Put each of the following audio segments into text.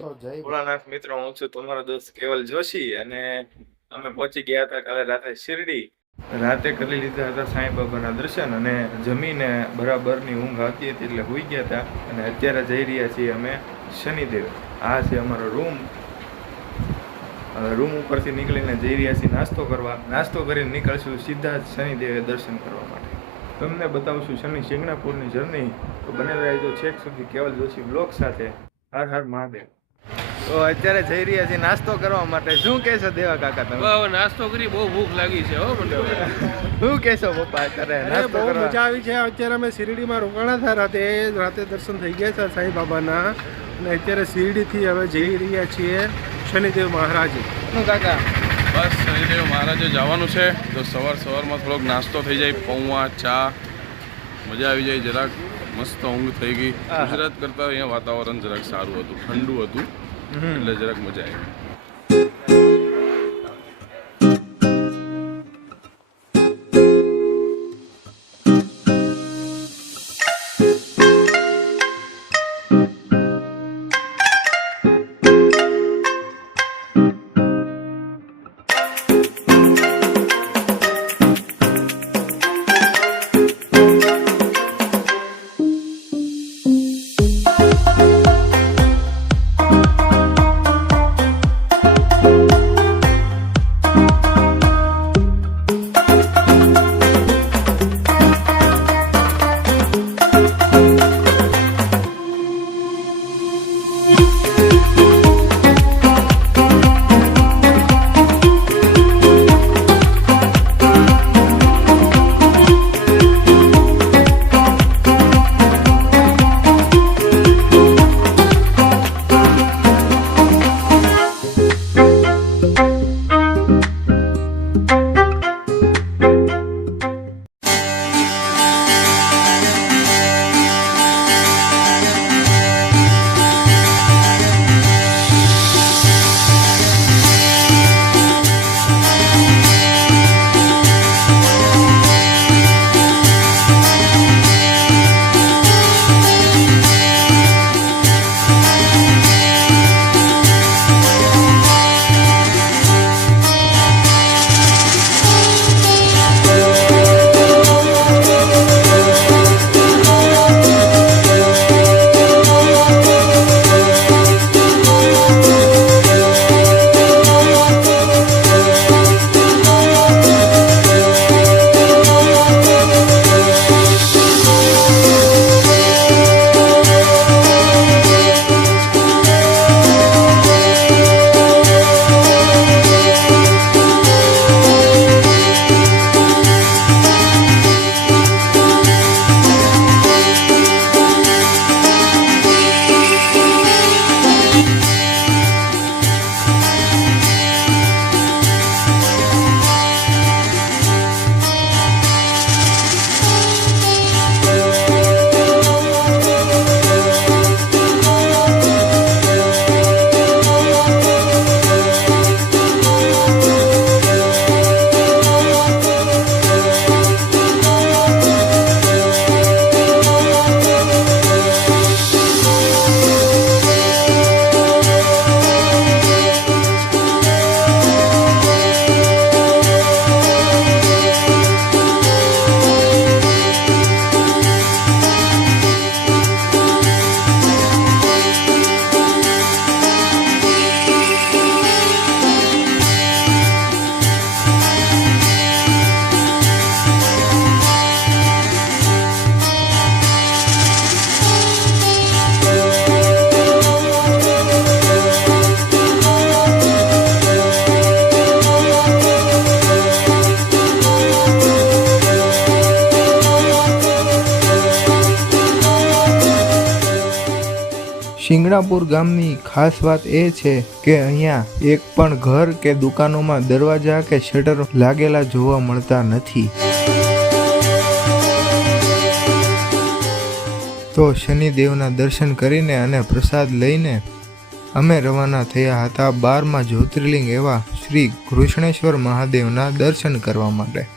તો જય ભોળાનાથ મિત્રો, હું છું તમારો દોસ્ત કેવલ જોશી અને અમે પહોંચી ગયા હતા કાલે રાતે શિરડી. રાતે કરી લીધા હતા સાંઈ બાબાના દર્શન અને જમીને બરાબરની ઊંઘ આવતી હતી એટલે સૂઈ ગયા હતા. અને અત્યારે જઈ રહ્યા છીએ અમે શનિદેવ. આ છે અમારો રૂમ. રૂમ ઉપરથી નીકળીને જઈ રહ્યા છીએ નાસ્તો કરવા. નાસ્તો કરીને નીકળશું સીધા જ શનિદેવે દર્શન કરવા માટે. તમને બતાવશું શનિ શિંગણાપુરની જર્ની. તો બને રહેજો છેક સુધી કેવલ જોશી બ્લોગ સાથે. હર હર મહાદેવ. તો અત્યારે જઈ રહ્યા છીએ નાસ્તો કરવા માટે. શું કહેશો દેવા કાકા તમે? હવે નાસ્તો કરી, બહુ ભૂખ લાગી છે. હો મને શું કહેશો પપ્પા? અત્યારે નાસ્તો બહુ કરવા મજા આવી છે. અત્યારે અમે શિરડીમાં રોકાણા હતા રાતે દર્શન થઈ ગયા છે સાંઈ બાબાના. અને અત્યારે શિરડીથી હવે જઈ રહ્યા છીએ શનિદેવ મહારાજ. શું કાકા? બસ શનિદેવ મહારાજે જવાનું છે તો સવારમાં થોડોક નાસ્તો થઈ જાય, પૌવા ચા, મજા આવી જાય. જરાક મસ્ત ઊંઘ થઈ ગઈ. ગુજરાત કરતાં અહીંયા વાતાવરણ જરાક સારું હતું, ઠંડુ હતું એટલે જરાક મજા આવી. શિંગણાપુર ગામની ખાસ વાત એ છે કે અહીંયા એક પણ ઘર કે દુકાનોમાં દરવાજા કે શટર લાગેલા જોવા મળતા નથી. તો શનિદેવના દર્શન કરીને અને પ્રસાદ લઈને અમે રવાના થયા હતા 12મા જ્યોતિર્લિંગ એવા શ્રી કૃષ્ણેશ્વર મહાદેવના દર્શન કરવા માટે.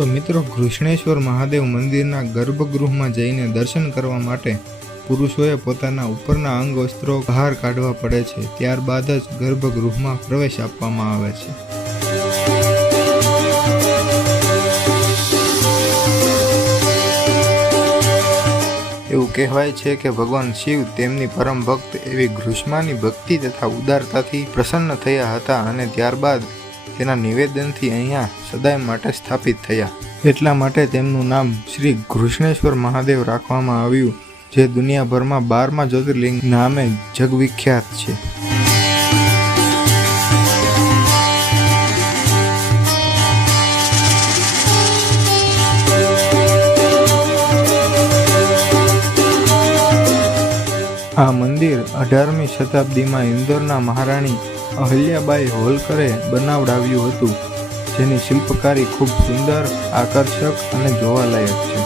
તો મિત્રો, ઘૃષ્ણેશ્વર મહાદેવ મંદિરના ગર્ભગૃહમાં જઈને દર્શન કરવા માટે પુરુષોએ પોતાના ઉપરના અંગ વસ્ત્રો બહાર કાઢવા પડે છે. ત્યારબાદ જ ગર્ભગૃહમાં પ્રવેશ આપવામાં આવે છે. એવું કહેવાય છે કે ભગવાન શિવ તેમની પરમ ભક્ત એવી ઘૃષ્માની ભક્તિ તથા ઉદારતાથી પ્રસન્ન થયા હતા અને ત્યારબાદ તેના નિવેદનથી અહીંયા સદાય માટે સ્થાપિત થયા. એટલા માટે તેમનું નામ શ્રી ઘૃષ્ણેશ્વર મહાદેવ રાખવામાં આવ્યું, જે દુનિયાભરમાં 12મા જ્યોતિર્લિંગ નામે જગવિખ્યાત છે. આ મંદિર 18મી શતાબ્દીમાં ઇન્દોરના મહારાણી અહલ્યાબાઈ હોલકરે બનાવડાવ્યું હતું, જેની શિલ્પકારી ખૂબ સુંદર, આકર્ષક અને જોવાલાયક છે.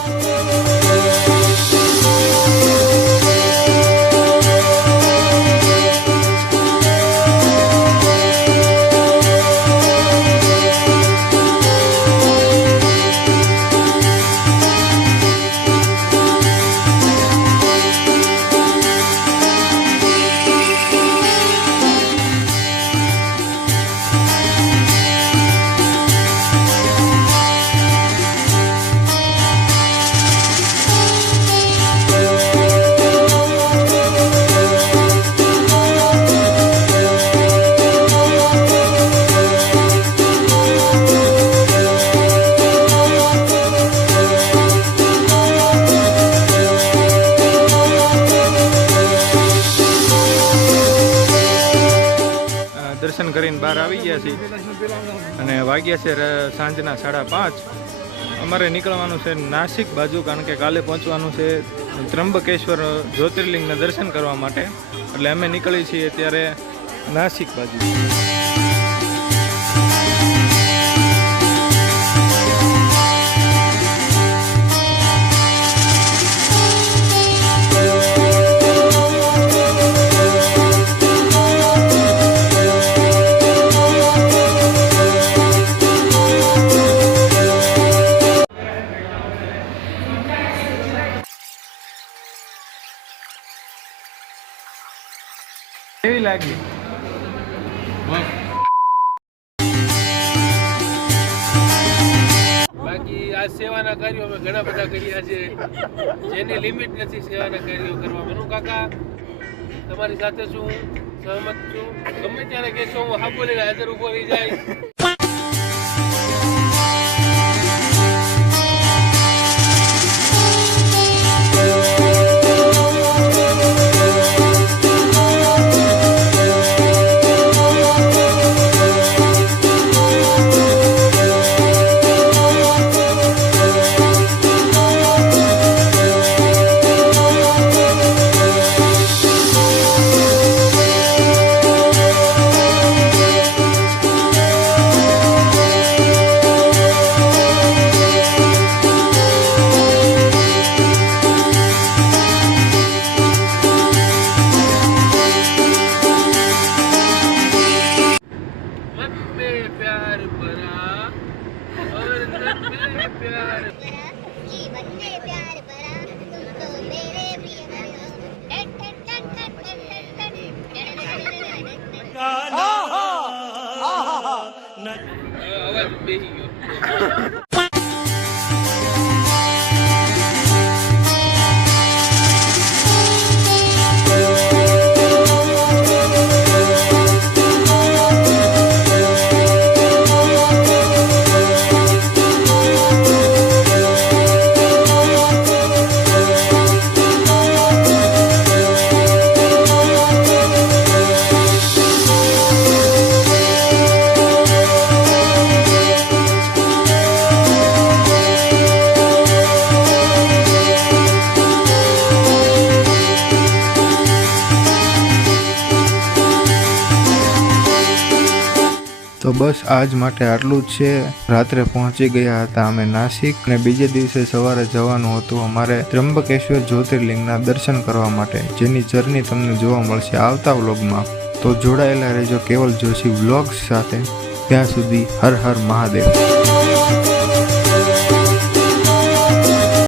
દર્શન કરીને બહાર આવી ગયા છીએ અને વાગ્યા છે સાંજના 5:30. અમારે નીકળવાનું છે નાસિક બાજુ, કારણ કે કાલે પહોંચવાનું છે ત્રંબકેશ્વર જ્યોતિર્લિંગના દર્શન કરવા માટે. એટલે અમે નીકળી છીએ ત્યારે નાસિક બાજુ. કેવી લાગી? બાકી આ સેવાના કાર્યો અમે ઘણા બધા કર્યા છે, જેની લિમિટ નથી સેવાના કાર્યો કરવા. મેનુ કાકા તમારી સાથે છું, સહમત છું. ગમે ત્યારે કહેશો હું હા બોલીને હાજર ઉભો રહી જાય. અવાજ બેસી ગયો. તો બસ આજ માટે આટલું જ છે. રાત્રે પહોંચી ગયા હતા અમે નાસિક અને બીજે દિવસે સવારે જવાનું હતું અમારે ત્રંબકેશ્વર જ્યોતિર્લિંગના દર્શન કરવા માટે, જેની જર્ની તમને જોવા મળશે આવતા વ્લોગમાં. તો જોડાયેલા રહેજો કેવલ જોશી વ્લોગ્સ સાથે. ત્યાં સુધી હર હર મહાદેવ.